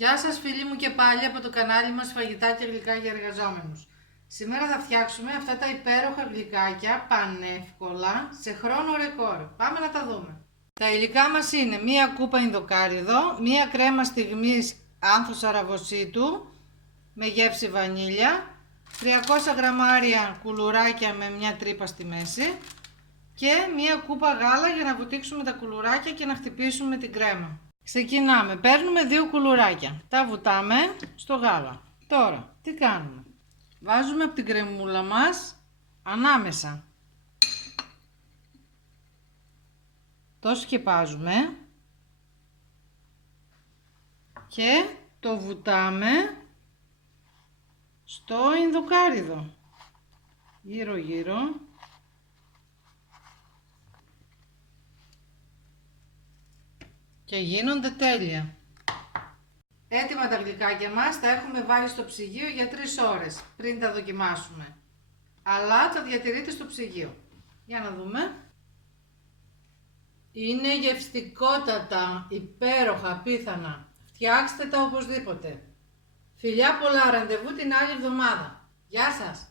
Γεια σας φίλοι μου και πάλι από το κανάλι μας Φαγητά και Γλυκά για Εργαζόμενους. Σήμερα θα φτιάξουμε αυτά τα υπέροχα γλυκάκια πανεύκολα σε χρόνο ρεκόρ. Πάμε να τα δούμε. Τα υλικά μας είναι μία κούπα ινδοκάριδο, μία κρέμα στιγμής άνθος αραβοσίτου με γεύση βανίλια, 300 γραμμάρια κουλουράκια με μια τρύπα στη μέση και μία κούπα γάλα για να βουτήξουμε τα κουλουράκια και να χτυπήσουμε την κρέμα. Ξεκινάμε, παίρνουμε 2 κουλουράκια, τα βουτάμε στο γάλα. Τώρα, τι κάνουμε? Βάζουμε από την κρεμούλα μας ανάμεσα. Το σκεπάζουμε και το βουτάμε στο ινδοκάριδο. Γύρω γύρω. Και γίνονται τέλεια. Έτοιμα τα γλυκάκια μας, τα έχουμε βάλει στο ψυγείο για 3 ώρες πριν τα δοκιμάσουμε. Αλλά τα διατηρείτε στο ψυγείο. Για να δούμε. Είναι γευστικότατα, υπέροχα, απίθανα. Φτιάξτε τα οπωσδήποτε. Φιλιά πολλά, ραντεβού την άλλη εβδομάδα. Γεια σας!